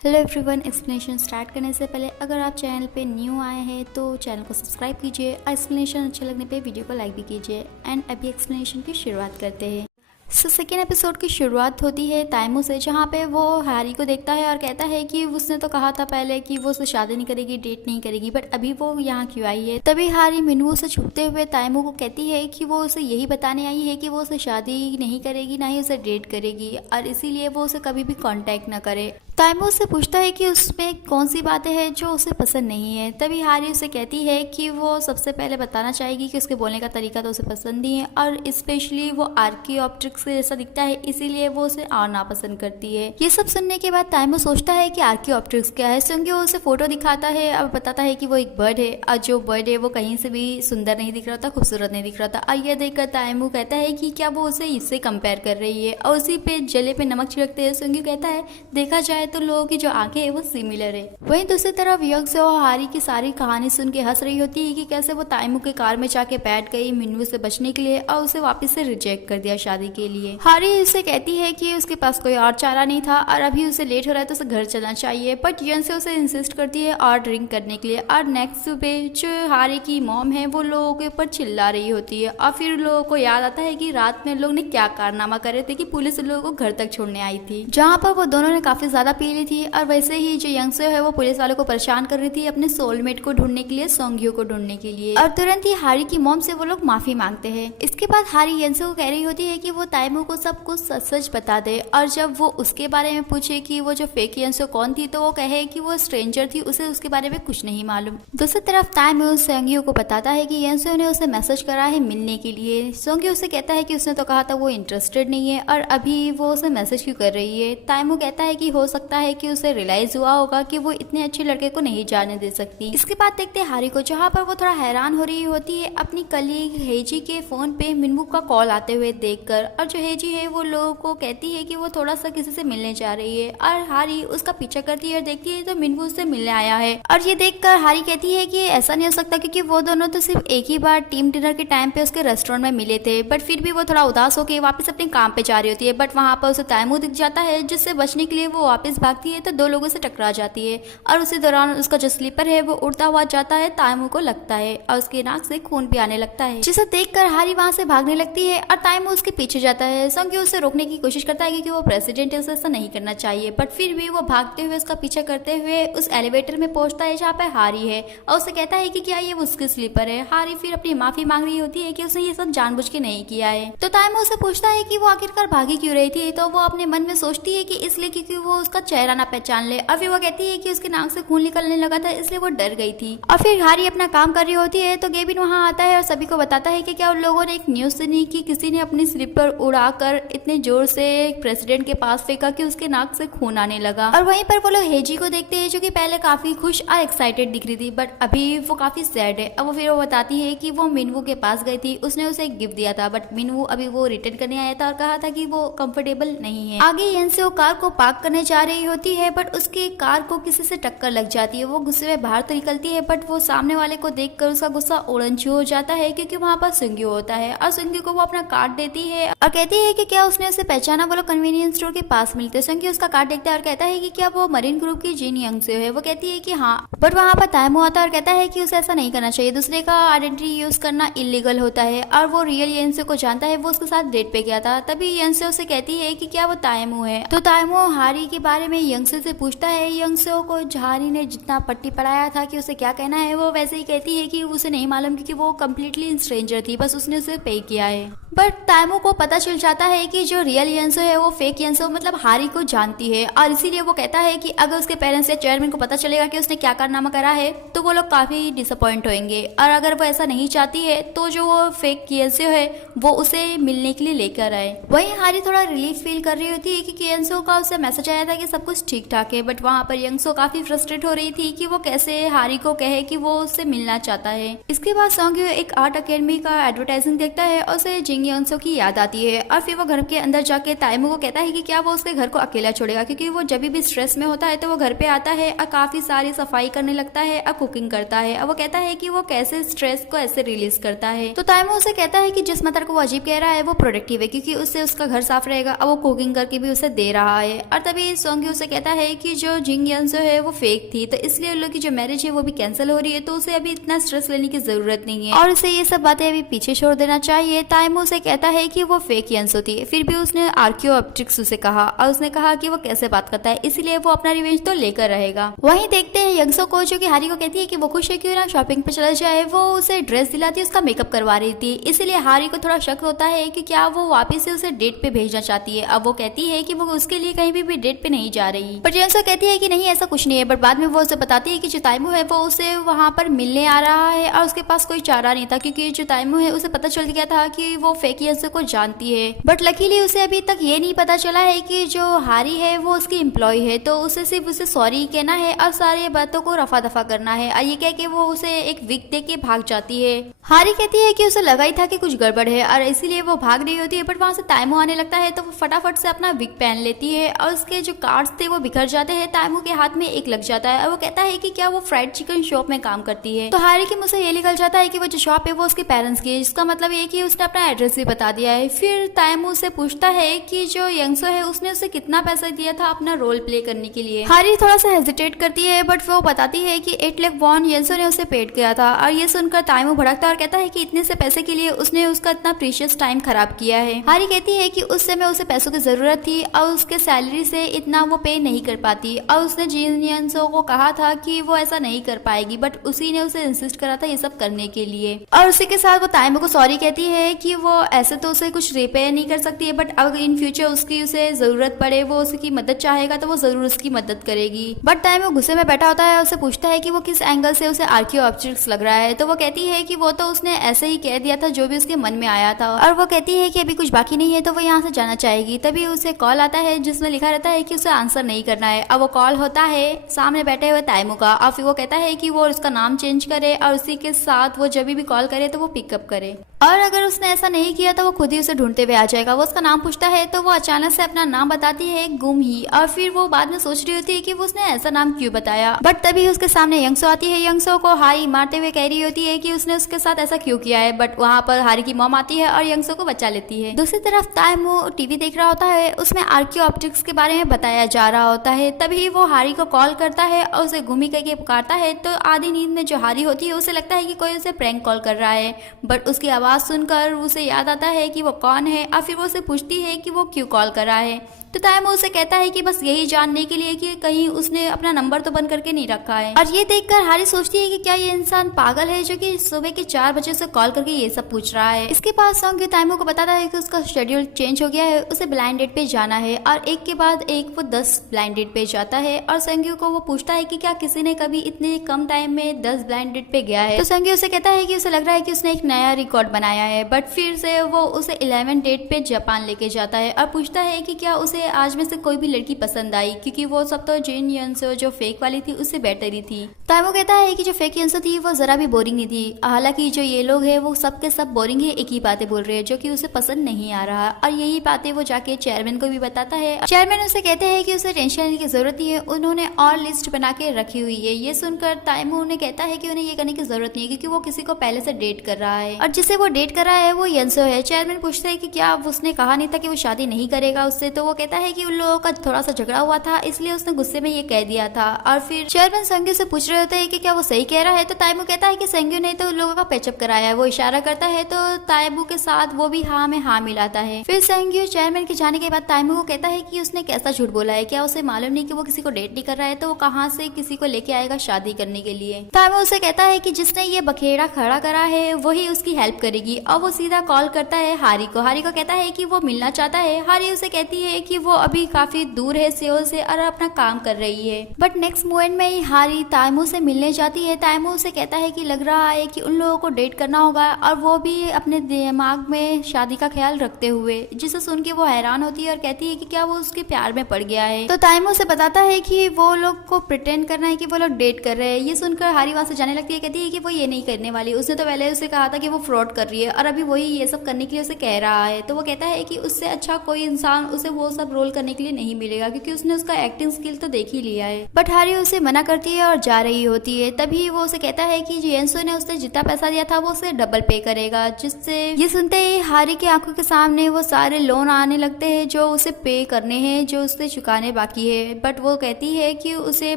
Hello everyone, explanation start करने से पहले अगर आप चैनल पे न्यू आए हैं तो चैनल को सब्सक्राइब कीजिए और एक्सप्लेनेशन अच्छा लगने पे वीडियो को लाइक भी कीजिए। एंड अभी एक्सप्लेनेशन की शुरुआत करते हैं। सेकेंड एपिसोड की शुरुआत होती है ताइमू से, जहाँ पे वो हैरी को देखता है और कहता है कि उसने तो कहा था पहले कि वो उससे शादी नहीं करेगी, डेट नहीं करेगी, बट अभी वो यहाँ क्यों आई है। तभी हैरी मिनू से छुपते हुए ताइमू को कहती है कि वो उसे यही बताने आई है कि वो उसे शादी नहीं करेगी, ना ही उसे डेट करेगी, और इसीलिए वो उसे कभी भी कांटेक्ट ना करे। ताइमू उससे पूछता है कि उसमें कौन सी बातें हैं जो उसे पसंद नहीं है। तभी हैरी उसे कहती है कि वो सबसे पहले बताना चाहेगी कि उसके बोलने का तरीका तो उसे पसंद नहीं है, और स्पेशली वो आर्कियोप्टेरिक्स जैसा दिखता है, इसीलिए वो उसे और नापसंद करती है। ये सब सुनने के बाद ताइमू सोचता है कि आर्कियोप्टेरिक्स क्या है। क्योंकि वो उसे फोटो दिखाता है और बताता है कि वो एक बर्ड है, और जो बर्ड है वो कहीं से भी सुंदर नहीं दिख रहा था, खूबसूरत नहीं दिख रहा था। और ये देखकर ताइमू कहता है कि क्या वो उसे इससे कंपेयर कर रही है, और उसी पे जले पे नमक छिड़कते हैं। क्योंकि कहता है देखा जाए तो लोगों की जो आंखें है वो सिमिलर है। वहीं दूसरी तरफ यंग और हारी की सारी कहानी सुन के हंस रही होती है कि कैसे वो ताइमू के कार में जाके बैठ गई मिन्नू से बचने के लिए, और उसे वापस से रिजेक्ट कर दिया शादी के लिए। हारी उसे कहती है कि उसके पास कोई और चारा नहीं था और अभी उसे लेट हो रहा है तो उसे घर चलना चाहिए, बट यंग से उसे इंसिस्ट करती है और ड्रिंक करने के लिए। और नेक्स्ट सुबह जो हारी की मॉम है वो लोगों के ऊपर चिल्ला रही होती है, और फिर लोगों को याद आता है कि रात में लोग ने क्या कारनामा करे थे कि पुलिस लोगों को घर तक छोड़ने आई थी, जहाँ पर वो दोनों ने काफी ज्यादा पी ली थी। और वैसे ही जो यंग से है वो पुलिस वालों को परेशान कर रही थी अपने सोलमेट को ढूंढने के लिए, सोंग्यो को ढूंढने के लिए। और तुरंत ही हारी की मॉम से वो लोग माफी मांगते हैं। इसके बाद हारी यंग से को कह रही होती है कि वो ताइमू को सब कुछ सच सच बता दे, और जब वो उसके बारे में पूछे कि वो जो फेक यंग कौन थी, तो वो कहे कि वो स्ट्रेंजर थी, उसे उसके बारे में कुछ नहीं मालूम। दूसरी तरफ ताइमू सोंग्यो को बताता है कि यंग ने उसे मैसेज करा है मिलने के लिए। सोंग्यो उसे कहता है कि उसने तो कहा था वो इंटरेस्टेड नहीं है, और अभी वो उसे मैसेज क्यों कर रही है। ताइमू कहता है कि हो सकता है कि उसे रियलाइज हुआ होगा कि वो इतने अच्छे लड़के को नहीं जाने दे सकती। इसके बाद देखते हैं हारी को, जहाँ पर वो थोड़ा हैरान हो रही होती है अपनी कलीग हेजी के फोन पे मिनवू का कॉल आते हुए देखकर। और जो हेजी है वो लोगों को कहती है कि वो थोड़ा सा किसी से मिलने जा रही है, और हारी उसका पीछा करती है और देखती है तो मिनवू उससे मिलने आया है। और ये देखकर हारी कहती है कि ऐसा नहीं हो सकता, क्योंकि वो दोनों तो सिर्फ एक ही बार टीम डिनर के टाइम पे उसके रेस्टोरेंट में मिले थे। बट फिर भी वो थोड़ा उदास होकर वापस अपने काम पे जा रही होती है, बट वहाँ पर उसे ताइमू दिख जाता है, जिससे बचने के लिए वो वापस भागती है तो दो लोगों से टकरा जाती है। और उसी दौरान उसका जो स्लीपर है वो उड़ता हुआ जाता है, ताइमू को लगता है और उसके नाक से खून भी आने लगता है, जिसे देखकर हारी वहां से भागने लगती है और ताइमू उसके पीछे जाता है। सोंग्यो उसे रोकने की कोशिश करता है क्योंकि वो प्रेसिडेंट है, उसे ऐसा नहीं करना चाहिए, बट फिर भी वो भागते हुए उसका पीछा करते हुए उस एलिवेटर में पहुंचता है जहाँ पे हारी है, और उसे कहता है कि क्या ये उसके स्लीपर है। हारी फिर अपनी माफी मांग रही होती है कि उसने ये सब जानबूझ के नहीं किया है। तो ताइमू उसे पूछता है कि वो आखिरकार भागी क्यों रही थी, तो वो अपने मन में सोचती है कि इसलिए क्योंकि वो उसका चेहरा ना पहचान ले। और फिर वो कहती है कि उसके नाक से खून निकलने लगा था, इसलिए वो डर गई थी। और फिर हारी अपना काम कर रही होती है तो गेबिन वहां आता है और सभी को बताता है कि क्या उन लोगों ने एक न्यूज सुनी कि किसी ने अपनी स्लीपर उड़ाकर इतने जोर से प्रेसिडेंट के पास फेंका कि उसके नाक से खून आने लगा। और वहीं पर वो लोग हेजी को देखते हैं, जो कि पहले काफी खुश और एक्साइटेड दिख रही थी, बट अभी वो काफी सैड है। अब वो फिर वो बताती है कि वो मिनवू के पास गई थी, उसने उसे एक गिफ्ट दिया था, बट मिनवू अभी वो रिटर्न करने आया था और कहा था कि वो कंफर्टेबल नहीं है। आगे यंसे वो कार को पार्क करने जा रही होती है, बट उसकी कार को किसी से टक्कर लग जाती है। वो गुस्से में बाहर तो निकलती है, बट वो सामने वाले को देखकर उसका गुस्सा उड़नछू हो जाता है, क्योंकि वहाँ पर सोंग्यो होता है। और सोंग्यो को वो अपना कार्ड देती है और कहती है कि क्या उसने उसे पहचाना। वो लोग कन्वीनियंस स्टोर के पास मिलते हैं। सोंग्यो उसका कार्ड देखता है और कहता है कि क्या वो मरीन ग्रुप की जिन यंग से है। वो कहती है कि हाँ, बट वहाँ पर ताइमू आता है और कहता है कि उसे ऐसा नहीं करना चाहिए, दूसरे का आइडेंटिटी यूज करना इलीगल होता है। और वो रियल यंसे को जानता है, वो उसके साथ डेट पे गया था। तभी यंसे उसे कहती है कि क्या वो ताइमू है। तो ताइमू हारी के बारे में यंगसे से पूछता है। यंगसे को हारी ने जितना पट्टी पढ़ाया था कि उसे क्या कहना है, वो वैसे ही कहती है कि उसे नहीं मालूम, क्योंकि वो कम्प्लीटली स्ट्रेंजर थी, बस उसने उसे पे किया है। बट ताइमू को पता चल जाता है कि जो रियल यंसो है वो फेक यंसो मतलब हारी को जानती है, और इसीलिए वो कहता है कि अगर उसके पेरेंट्स या चेयरमैन को पता चलेगा कि उसने क्या कारनामा करा है तो वो लोग काफी डिसअपॉइंट होंगे। और अगर वो ऐसा नहीं चाहती है तो जो वो फेक यंसो है वो उसे मिलने के लिए लेकर आए। वहीं हारी थोड़ा रिलीफ फील कर रही होती है कि यंसो का उसे मैसेज आया था कि सब कुछ ठीक ठाक है, बट वहाँ पर यंसो काफी फ्रस्ट्रेट हो रही थी कि वो कैसे हारी को कहे कि वो उससे मिलना चाहता है। इसके बाद सोंग्यो एक आर्ट अकेडमी का एडवर्टाइजिंग देखता है और उसे जिंग यंसो की याद आती है और फिर वो घर के अंदर जाके ताइमू को कहता है कि क्या वो उसके घर को अकेला छोड़ेगा, क्योंकि वो जब भी स्ट्रेस में होता है तो वो घर पे आता है और काफी सारी सफाई करने लगता है और कुकिंग करता है। और वो कहता है कि वो कैसे स्ट्रेस को ऐसे रिलीज करता है। तो ताइमू उसे कहता है कि जिस मेथड को वो अजीब कह रहा है वो प्रोडक्टिव है, क्योंकि उससे उसका घर साफ रहेगा और वो कुकिंग करके भी उसे दे रहा है। और तभी सोंग्यू उसे कहता है कि जो जिंग यंसो है वो फेक थी, तो इसलिए उन लोग की जो मैरिज है वो भी कैंसिल हो रही है, तो उसे अभी इतना स्ट्रेस लेने की जरूरत नहीं है और उसे ये सब बातें अभी पीछे छोड़ देना चाहिए। ताइमू उसे कहता है कि वो फेक यंसो थी, फिर भी उसने आर्कियो ऑप्टिक्स उसे कहा और उसने कहा कि वो कैसे बात करता है, इसलिए वो अपना रिवेंज तो लेकर रहेगा। वहीं देखते हैं यंसो को, जो कि हारी को कहती है कि वो खुश है क्यों ना शॉपिंग पे चला जाए। वो उसे ड्रेस दिलाती है, उसका मेकअप करवा रही थी, इसीलिए हारी को थोड़ा शक होता है कि क्या वो वापस से उसे डेट पे भेजना चाहती है। अब वो कहती है कि वो उसके लिए कहीं भी डेट पे नहीं जा रही, पर यंसो कहती है कि नहीं ऐसा कुछ नहीं है। बट बाद में वो उसे बताती है कि जो ताइमू है वो उसे वहाँ पर मिलने आ रहा है और उसके पास कोई चारा नहीं था, क्योंकि जो ताइमू है उसे पता चल गया था कि वो फेक यंसो को जानती है। बट लकीली उसे अभी तक ये नहीं पता चला है कि जो हारी है वो उसकी एम्प्लॉय है, तो उसे सिर्फ उसे सॉरी कहना है और सारी बातों को रफा दफा करना है। और ये कह के वो उसे एक विग दे के भाग जाती है। हारी कहती है कि उसे लगा ही था कि कुछ गड़बड़ है और इसीलिए वो भाग रही होती है, बट वहां से ताइमू आने लगता है तो वो फटाफट से अपना विग पहन लेती है और उसके जो कार्ड्स थे वो बिखर जाते हैं। ताइमू के हाथ में एक लग जाता है और वो कहता है कि क्या वो फ्राइड चिकन शॉप में काम करती है। तो हारी के मुंह से ये निकल जाता है कि वो जो शॉप है वो उसके पेरेंट्स की है, जिसका मतलब ये कि उसने अपना एड्रेस भी बता दिया है। फिर ताइमू से पूछता है कि जो यंसो है उसने उसे कितना पैसा दिया था अपना रोल प्ले करने के लिए। हारी थोड़ा सा हेजिटेट करती है, बट वो बताती है कि 8 लाख वॉन यंसो ने उसे पेड किया था। और ये सुनकर ताइमू भड़कता है और कहता है कि इतने से पैसे के लिए उसने उसका इतना प्रीशियस टाइम खराब किया है। हारी कहती है कि उस समय उसे पैसों की जरूरत थी और उसके सैलरी से इतना वो पे नहीं कर पाती, और उसने जिन यंसो को कहा था कि वो ऐसा नहीं कर पाएगी, बट उसी ने उसे इंसिस्ट करा था ये सब करने के लिए। और उसी के साथ वो ताइमू को सॉरी कहती है कि वो ऐसे तो उसे कुछ रिपेयर नहीं कर सकती है, बट अगर इन फ्यूचर उसकी उसे जरूरत पड़े, वो उसकी मदद चाहेगा तो वो जरूर उसकी मदद करेगी। बट ताइमू गुस्से में बैठा होता है, उसे पूछता है कि वो किस एंगल से उसे आर्कियो ऑब्जेक्ट्स लग रहा है। तो वो कहती है कि वो तो उसने ऐसे ही कह दिया था जो भी उसके मन में आया था, और वो कहती है कि अभी कुछ बाकी नहीं है तो वो यहाँ से जाना चाहेगी। तभी उसे कॉल आता है जिसमें लिखा रहता है कि उसे आंसर नहीं करना है। अब वो कॉल होता है सामने बैठे हुए ताइमू का, और फिर वो कहता है कि वो उसका नाम चेंज करे और उसी के साथ वो जब भी कॉल करे तो वो पिकअप करे, और अगर उसने ऐसा नहीं किया तो वो खुद ही उसे ढूंढते हुए आ जाएगा। वो उसका नाम पूछता है तो वो अचानक से अपना नाम बताती है गुम ही, और फिर वो बाद में सोच रही होती है कि वो उसने ऐसा नाम क्यों बताया। बट तभी उसके सामने यंसो आती है। यंसो को हारी मारते हुए कह रही होती है कि उसने उसके साथ ऐसा क्यों किया है, बट वहाँ पर हारी की मॉम आती है और यंसो को बचा लेती है। दूसरी तरफ ताइमू टीवी देख रहा होता है, उसमें आर्कियो ऑप्टिक्स के बारे में बताया जा रहा होता है। तभी वो हारी को कॉल करता है और उसे घूमी करके पुकारता है। तो आधी नींद में जो हारी होती है उसे लगता है कि कोई उसे प्रैंक कॉल कर रहा है, बट उसकी आवाज सुनकर उसे याद आता है कि वो कौन है, और फिर वो उसे पूछती है कि वो क्यों कॉल कर रहा है। तो ताइमू उसे कहता है कि बस यही जानने के लिए कि कहीं उसने अपना नंबर तो बंद करके नहीं रखा है। और ये देखकर हारी सोचती है कि क्या ये इंसान पागल है जो कि सुबह के 4 बजे से कॉल करके ये सब पूछ रहा है। इसके बाद सोंग्यू ताइमू को बताता है कि उसका शेड्यूल चेंज हो गया है, उसे ब्लाइंड डेट पे जाना है, और एक के बाद एक वो 10 ब्लाइंड डेट पे जाता है। और सोंग्यू को वो पूछता है कि क्या किसी ने कभी इतने कम टाइम में 10 ब्लाइंड डेट पे गया है। तो सोंग्यू उसे कहता है कि उसे लग रहा है कि उसने एक नया रिकॉर्ड बनाया है। बट फिर से वो उसे 11 डेट पे जापान लेके जाता है और पूछता है कि क्या उसे आज में से कोई भी लड़की पसंद आई, क्योंकि वो सब तो जिन यंसो जो फेक वाली थी उससे बेटर ही थी। ताइमू कहता है कि जो फेक यंसो थी वो जरा भी बोरिंग नहीं थी, हालांकि जो ये लोग हैं वो सब के सब बोरिंग है, एक ही बातें बोल रहे हैं जो कि उसे पसंद नहीं आ रहा। और यही बातें वो जाके चेयरमैन को भी बताता है। चेयरमैन उसे कहते हैं कि उसे टेंशन लेने की जरूरत नहीं है, उन्होंने और लिस्ट बना के रखी हुई है। ये सुनकर ताइमू उन्हें कहता है कि उन्हें ये करने की जरूरत नहीं है, क्योंकि वो किसी को पहले से डेट कर रहा है, और जिसे वो डेट कर रहा है वो यंसो है। चेयरमैन पूछते है कि क्या उसने कहा नहीं था कि वो शादी नहीं करेगा उससे। तो वो कहता है कि उन लोगों का थोड़ा सा झगड़ा हुआ था, इसलिए उसने गुस्से में ये कह दिया था। और फिर चेयरमैन संग्यू से पूछ रहे होते हैं कि क्या वो सही कह रहा है। तो ताइमू कहता है कि संग्यू ने तो उन लोगों का पैचअप कराया है। वो इशारा करता है तो ताइमू के साथ वो भी हाँ में हाँ मिलाता है। फिर संग्यू चेयरमैन के जाने के बाद ताइमू को कहता है कि उसने कैसा झूठ बोला है, क्या उसे मालूम नहीं कि वो किसी को डेट नहीं कर रहा है, तो वो कहाँ से किसी को लेके आएगा शादी करने के लिए। ताइमू उसे कहता है कि जिसने ये बखेड़ा खड़ा करा है वही उसकी हेल्प करेगी, और वो सीधा कॉल करता है हारी को। हारी को कहता है कि वो मिलना चाहता है। हारी उसे कहती है कि वो अभी काफी दूर है सेओल से और अपना काम कर रही है। बट नेक्स्ट मोमेंट में ही हारी ताइमू से मिलने जाती है। ताइमू से कहता है कि लग रहा है कि उन लोगों को डेट करना होगा और वो भी अपने दिमाग में शादी का ख्याल रखते हुए, जिसे सुन के वो हैरान होती है और कहती है कि क्या वो उसके प्यार में पड़ गया है। तो ताइमू से बताता है कि वो लोग को प्रिटेंड करना है कि वो लोग डेट कर रहे हैं। ये सुनकर हारी वहां से जाने लगती है, कहती है कि वो ये नहीं करने वाली, उसने तो पहले उसे कहा था कि वो फ्रॉड कर रही है और अभी वही ये सब करने के लिए उसे कह रहा है। तो वो कहता है कि उससे अच्छा कोई इंसान उसे वो सब रोल करने के लिए नहीं मिलेगा, क्योंकि उसने उसका एक्टिंग स्किल तो देख ही लिया है। बट हारी उसे मना करती है और जा रही होती है। तभी वो उसे कहता है कि जेंसो ने उसने जितना पैसा दिया था वो उसे डबल पे करेगा, जिससे ये सुनते ही हारी की आंखों के सामने वो सारे लोन आने लगते हैं जो उसे पे करने हैं, जो उसे चुकाने बाकी है। बट वो कहती है कि उसे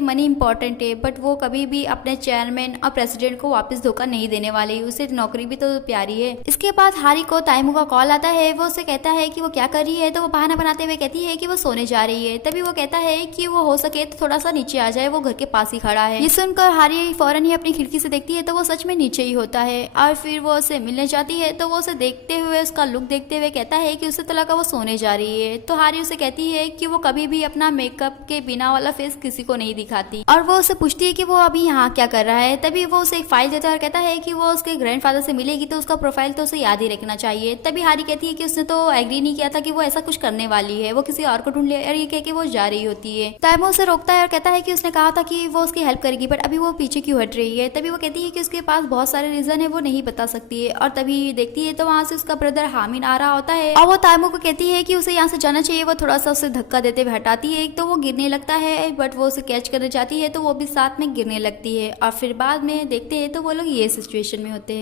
मनी इंपॉर्टेंट है, बट वो कभी भी अपने चेयरमैन और प्रेसिडेंट को वापस धोखा नहीं देने वाली, उसे नौकरी भी तो प्यारी है। इसके बाद हारी को ताइमू का कॉल आता है। वो उसे कहता है कि वो क्या कर रही है, तो वो बहाना बनाते हुए कहती है कि वो सोने जा रही है। तभी वो कहता है कि वो हो सके तो थोड़ा सा नीचे आ जाए, वो घर के पास ही खड़ा है। ये सुनकर हारी फौरन ही अपनी खिड़की से देखती है तो वो सच में नीचे ही होता है और फिर वो उसे मिलने जाती है। तो वो उसे देखते हुए, उसका लुक देखते हुए कहता है कि उसे तो लगा वो सोने जा रही है। तो हारी उसे कहती है कि वो कभी भी अपना मेकअप के बिना वाला फेस किसी को नहीं दिखाती और वो उसे पूछती है कि वो अभी यहाँ क्या कर रहा है। तभी वो उसे एक फाइल देता है और कहता है कि वो उसके ग्रैंडफादर से मिलेगी तो उसका प्रोफाइल तो उसे याद ही रखना चाहिए। तभी हारी कहती है कि उसने तो एग्री नहीं किया था कि वो ऐसा कुछ करने वाली है, वो किसी और को ढूंढ ले, और ये कह के वो जा रही होती है। ताइमू उसे रोकता है और कहता है कि उसने कहा था कि वो उसकी हेल्प करेगी, बट अभी वो पीछे क्यों हट रही है। तभी वो कहती है कि उसके पास बहुत सारे रीजन है, वो नहीं बता सकती है। और तभी देखती है तो वहां से उसका ब्रदर हामिन आ रहा होता है और वो ताइमू को कहती है कि उसे यहाँ से जाना चाहिए। वो थोड़ा सा उसे धक्का देते हुए हटाती है, तो वो गिरने लगता है, बट वो उसे कैच करने जाती है तो वो भी साथ में गिरने लगती है। और फिर बाद में देखते हैं तो वो लोग ये सिचुएशन में होते हैं।